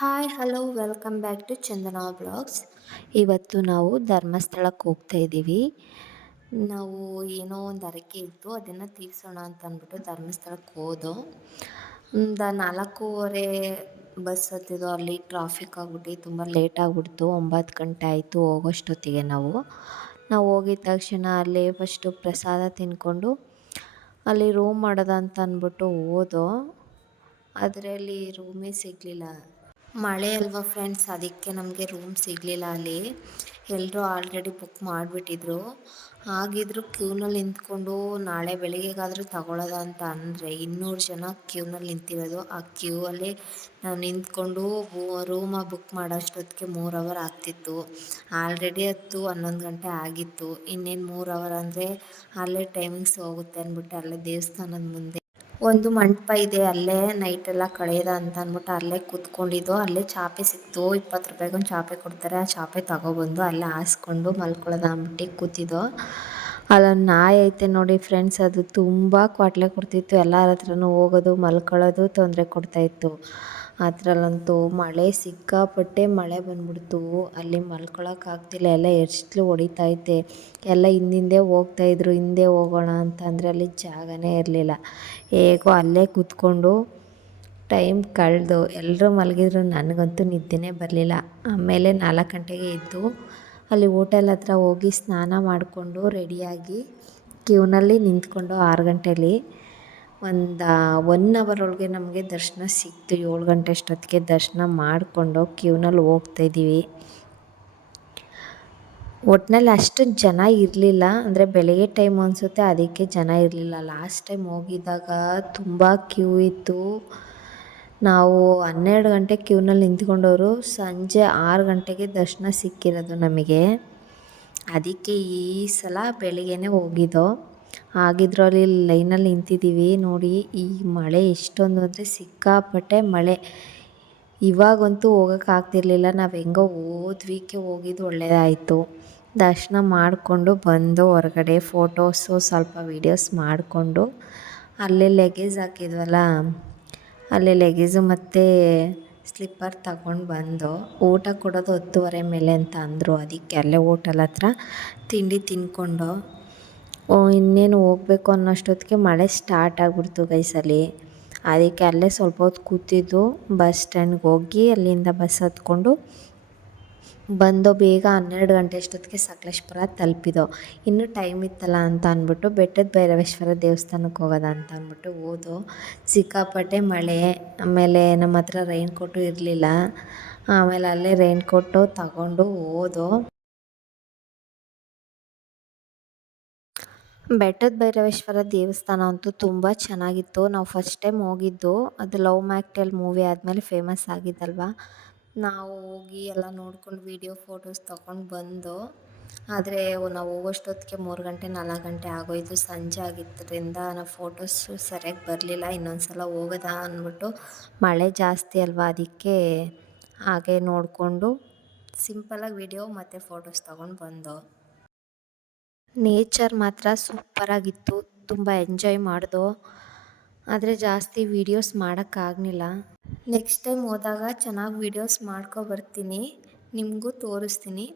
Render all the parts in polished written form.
Hi hello welcome back to Chandana blogs. ಇವತ್ತು ನಾವು ಧರ್ಮಸ್ಥಳಕ್ಕೆ ಹೋಗ್ತಾ ಇದ್ದೀವಿ. ನಾವು ಏನೋ ಒಂದು ಹರಕೆ ಇತ್ತು, ಅದನ್ನು ತೀರಿಸೋಣ ಅಂತ ಅಂದ್ಬಿಟ್ಟು ಧರ್ಮಸ್ಥಳಕ್ಕೆ ಹೋದೋ. 4:30 ಬಸ್ ಹತ್ತಿದ್ದು. ಅಲ್ಲಿ ಟ್ರಾಫಿಕ್ ಆಗ್ಬಿಟ್ಟು ತುಂಬ ಲೇಟ್ ಆಗಿಬಿಡ್ತು. 9 ಗಂಟೆ ಆಯಿತು ಹೋಗೋಷ್ಟೊತ್ತಿಗೆ. ನಾವು ಹೋಗಿದ ತಕ್ಷಣ ಅಲ್ಲಿ ಫಸ್ಟು ಪ್ರಸಾದ ತಿಂದ್ಕೊಂಡು ಅಲ್ಲಿ ರೂಮ್ ಮಾಡೋದ ಅಂತ ಅಂದ್ಬಿಟ್ಟು ಹೋದೋ. ಅದರಲ್ಲಿ ರೂಮೇ ಸಿಗಲಿಲ್ಲ. ಮಳೆ ಅಲ್ವಾ ಫ್ರೆಂಡ್ಸ್, ಅದಕ್ಕೆ ನಮಗೆ ರೂಮ್ ಸಿಗಲಿಲ್ಲ. ಅಲ್ಲಿ ಎಲ್ಲರೂ ಆಲ್ರೆಡಿ ಬುಕ್ ಮಾಡಿಬಿಟ್ಟಿದ್ರು. ಹಾಗಿದ್ರು ಕ್ಯೂನಲ್ಲಿ ನಿಂತ್ಕೊಂಡು ನಾಳೆ ಬೆಳಿಗ್ಗೆಗಾದರೂ ತಗೊಳ್ಳೋದ ಅಂತ ಅಂದರೆ 200 ಜನ ಕ್ಯೂನಲ್ಲಿ ನಿಂತಿರೋದು. ಆ ಕ್ಯೂ ಅಲ್ಲಿ ನಾವು ನಿಂತ್ಕೊಂಡು ರೂಮ ಬುಕ್ ಮಾಡೋಷ್ಟೊತ್ತಿಗೆ 3 ಅವರ್ ಆಗ್ತಿತ್ತು. ಆಲ್ರೆಡಿ 10-11 ಗಂಟೆ ಆಗಿತ್ತು. ಇನ್ನೇನು 3 ಅವರ್ ಅಂದರೆ ಅಲ್ಲೇ ಟೈಮಿಂಗ್ಸ್ ಹೋಗುತ್ತೆ ಅಂದ್ಬಿಟ್ಟು ಅಲ್ಲೇ ದೇವಸ್ಥಾನದ ಮುಂದೆ ಒಂದು ಮಂಟಪ ಇದೆ, ಅಲ್ಲೇ ನೈಟೆಲ್ಲ ಕಳೆಯೋದ ಅಂತ ಅಂದ್ಬಿಟ್ಟು ಅಲ್ಲೇ ಕೂತ್ಕೊಂಡಿದ್ದೋ. ಅಲ್ಲೇ ಚಾಪೆ ಸಿಕ್ತು, 20 ರೂಪಾಯಿಗೊಂದು ಚಾಪೆ ಕೊಡ್ತಾರೆ. ಆ ಚಾಪೆ ತಗೊಬಂದು ಅಲ್ಲೇ ಹಾಸ್ಕೊಂಡು ಮಲ್ಕೊಳ್ಳೋದ ಅಂದ್ಬಿಟ್ಟು ಕೂತಿದ್ದೋ. ಅಲ್ಲೊಂದು ನಾಯಿ ಐತೆ ನೋಡಿ ಫ್ರೆಂಡ್ಸ್, ಅದು ತುಂಬ ಕ್ವಾಟ್ಲೆ ಕೊಡ್ತಿತ್ತು. ಎಲ್ಲರ ಹತ್ರನೂ ಹೋಗೋದು ಮಲ್ಕೊಳ್ಳೋದು ತೊಂದರೆ ಕೊಡ್ತಾಯಿತ್ತು. ಅದರಲ್ಲಂತೂ ಮಳೆ ಸಿಕ್ಕಾಪಟ್ಟೆ ಮಳೆ ಬಂದ್ಬಿಡ್ತು. ಅಲ್ಲಿ ಮಲ್ಕೊಳಕ್ಕಾಗ್ತಿಲ್ಲ, ಎಲ್ಲ ಎರ್ಚ್ಲು ಹೊಡಿತೈತೆ. ಎಲ್ಲ ಹಿಂದೆ ಹೋಗ್ತಾಯಿದ್ರು, ಹಿಂದೆ ಹೋಗೋಣ ಅಂತ ಅಂದರೆ ಅಲ್ಲಿ ಜಾಗನೇ ಇರಲಿಲ್ಲ. ಹೇಗೋ ಅಲ್ಲೇ ಕೂತ್ಕೊಂಡು ಟೈಮ್ ಕಳೆದು ಎಲ್ಲರೂ ಮಲಗಿದ್ರು. ನನಗಂತೂ ನಿದ್ದೆನೇ ಬರಲಿಲ್ಲ. ಆಮೇಲೆ 4 ಗಂಟೆಗೆ ಎದ್ದು ಅಲ್ಲಿ ಹೋಟೆಲ್ ಹತ್ರ ಹೋಗಿ ಸ್ನಾನ ಮಾಡಿಕೊಂಡು ರೆಡಿಯಾಗಿ ಕ್ಯೂನಲ್ಲಿ ನಿಂತ್ಕೊಂಡು 6 ಗಂಟೇಲಿ ಒಂದು 1 ಅವರ್ ಒಳಗೆ ನಮಗೆ ದರ್ಶನ ಸಿಕ್ತು. 7 ಗಂಟೆ ಅಷ್ಟೊತ್ತಿಗೆ ದರ್ಶನ ಮಾಡಿಕೊಂಡು ಕ್ಯೂನಲ್ಲಿ ಹೋಗ್ತಾಯಿದ್ದೀವಿ. ಒಟ್ಟಿನಲ್ಲಿ ಅಷ್ಟು ಜನ ಇರಲಿಲ್ಲ, ಅಂದರೆ ಬೆಳಗ್ಗೆ ಟೈಮ್ ಅನಿಸುತ್ತೆ, ಅದಕ್ಕೆ ಜನ ಇರಲಿಲ್ಲ. ಲಾಸ್ಟ್ ಟೈಮ್ ಹೋಗಿದ್ದಾಗ ತುಂಬ ಕ್ಯೂ ಇತ್ತು. ನಾವು 12 ಗಂಟೆ ಕ್ಯೂನಲ್ಲಿ ನಿಂತ್ಕೊಂಡವರು ಸಂಜೆ 6 ಗಂಟೆಗೆ ದರ್ಶನ ಸಿಕ್ಕಿರೋದು ನಮಗೆ. ಅದಕ್ಕೆ ಈ ಸಲ ಬೆಳಿಗ್ಗೆನೇ ಹೋಗಿದ್ದೋ. ಆಗಿದ್ರೂ ಅಲ್ಲಿ ಲೈನಲ್ಲಿ ನಿಂತಿದ್ದೀವಿ ನೋಡಿ. ಈ ಮಳೆ ಎಷ್ಟೊಂದು ಅಂದರೆ ಸಿಕ್ಕಾಪಟ್ಟೆ ಮಳೆ. ಇವಾಗಂತೂ ಹೋಗೋಕ್ಕಾಗ್ತಿರ್ಲಿಲ್ಲ. ನಾವು ಹೆಂಗೋ ಹೋಗಿದ್ದು ಒಳ್ಳೆಯದಾಯಿತು. ದರ್ಶನ ಮಾಡಿಕೊಂಡು ಬಂದು ಹೊರಗಡೆ ಫೋಟೋಸು ಸ್ವಲ್ಪ ವೀಡಿಯೋಸ್ ಮಾಡಿಕೊಂಡು ಅಲ್ಲೇ ಲಗೇಜ್ ಹಾಕಿದ್ವಲ್ಲ, ಅಲ್ಲೇ ಲಗೇಜು ಮತ್ತು ಸ್ಲಿಪ್ಪರ್ ತಗೊಂಡು ಬಂದು ಊಟ ಕೊಡೋದು 10:30 ಮೇಲೆ ಅಂತ ಅಂದರು. ಅದಕ್ಕೆ ಅಲ್ಲೇ ಹೋಟೆಲ್ ಹತ್ರ ತಿಂಡಿ ತಿಂದ್ಕೊಂಡು ಇನ್ನೇನು ಹೋಗಬೇಕು ಅನ್ನೋಷ್ಟೊತ್ತಿಗೆ ಮಳೆ ಸ್ಟಾರ್ಟ್ ಆಗಿಬಿಡ್ತು ಗೈಸಲ್ಲಿ. ಅದಕ್ಕೆ ಅಲ್ಲೇ ಸ್ವಲ್ಪ ಹೊತ್ತು ಕೂತಿದ್ದು. ಬಸ್ ಸ್ಟ್ಯಾಂಡ್ಗೆ ಹೋಗಿ ಅಲ್ಲಿಂದ ಬಸ್ ಹತ್ಕೊಂಡು ಬಂದೋ. ಬೇಗ 12 ಗಂಟೆ ಅಷ್ಟೊತ್ತಿಗೆ ಸಕಲೇಶಪುರ ತಲುಪಿದೋ. ಇನ್ನೂ ಟೈಮ್ ಇತ್ತಲ್ಲ ಅಂತ ಅಂದ್ಬಿಟ್ಟು ಬೆಟ್ಟದ ಭೈರವೇಶ್ವರ ದೇವಸ್ಥಾನಕ್ಕೆ ಹೋಗೋದ ಅಂತ ಅಂದ್ಬಿಟ್ಟು ಹೋದೋ. ಸಿಕ್ಕಾಪಟ್ಟೆ ಮಳೆ. ಆಮೇಲೆ ನಮ್ಮ ಹತ್ರ ರೈನ್ ಕೋಟು ಇರಲಿಲ್ಲ. ಆಮೇಲೆ ಅಲ್ಲೇ ರೈನ್ ಕೋಟು ತಗೊಂಡು ಹೋದೋ. ಬೆಟ್ಟದ ಭೈರವೇಶ್ವರ ದೇವಸ್ಥಾನ ಅಂತೂ ತುಂಬ ಚೆನ್ನಾಗಿತ್ತು. ನಾವು ಫಸ್ಟ್ ಟೈಮ್ ಹೋಗಿದ್ದು. ಅದು ಲವ್ ಮ್ಯಾಕ್ಟೆಲ್ ಮೂವಿ ಆದಮೇಲೆ ಫೇಮಸ್ ಆಗಿದ್ದಲ್ವ. ನಾವು ಹೋಗಿ ಎಲ್ಲ ನೋಡ್ಕೊಂಡು ವೀಡಿಯೋ ಫೋಟೋಸ್ ತೊಗೊಂಡು ಬಂದು. ಆದರೆ ನಾವು ಹೋಗೋಷ್ಟೊತ್ತಿಗೆ 3 ಗಂಟೆ 4 ಗಂಟೆ ಆಗೋಯಿತು. ಸಂಜೆ ಆಗಿದ್ದರಿಂದ ನಾವು ಫೋಟೋಸು ಸರಿಯಾಗಿ ಬರಲಿಲ್ಲ. ಇನ್ನೊಂದು ಸಲ ಹೋಗೋದ ಅಂದ್ಬಿಟ್ಟು ಮಳೆ ಜಾಸ್ತಿ ಅಲ್ವಾ, ಅದಕ್ಕೆ ಹಾಗೆ ನೋಡಿಕೊಂಡು ಸಿಂಪಲಾಗಿ ವೀಡಿಯೋ ಮತ್ತು ಫೋಟೋಸ್ ತೊಗೊಂಡು ಬಂದೋ. ನೇಚರ್ ಮಾತ್ರ ಸೂಪರಾಗಿತ್ತು. ತುಂಬ ಎಂಜಾಯ್ ಮಾಡಿದೋ. ಆದರೆ ಜಾಸ್ತಿ ವೀಡಿಯೋಸ್ ಮಾಡೋಕ್ಕಾಗಲಿಲ್ಲ. ನೆಕ್ಸ್ಟ್ ಟೈಮ್ ಹೋದಾಗ ಚೆನ್ನಾಗಿ ವೀಡಿಯೋಸ್ ಬರ್ತೀನಿ, ನಿಮಗೂ ತೋರಿಸ್ತೀನಿ.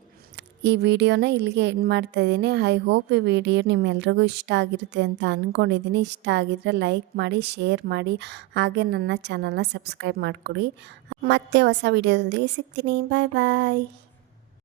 ಈ ವಿಡಿಯೋನ ಇಲ್ಲಿಗೆ ಎಂಡ್ ಮಾಡ್ತಾಯಿದ್ದೀನಿ. ಐ ಹೋಪ್ ಈ ವಿಡಿಯೋ ನಿಮ್ಮೆಲ್ರಿಗೂ ಇಷ್ಟ ಆಗಿರುತ್ತೆ ಅಂತ ಅಂದ್ಕೊಂಡಿದ್ದೀನಿ. ಇಷ್ಟ ಆಗಿದ್ದರೆ ಲೈಕ್ ಮಾಡಿ, ಶೇರ್ ಮಾಡಿ, ಹಾಗೆ ನನ್ನ ಚಾನಲ್ನ ಸಬ್ಸ್ಕ್ರೈಬ್ ಮಾಡಿಕೊಡಿ. ಮತ್ತೆ ಹೊಸ ವಿಡಿಯೋದೊಂದಿಗೆ ಸಿಗ್ತೀನಿ. ಬಾಯ್ ಬಾಯ್.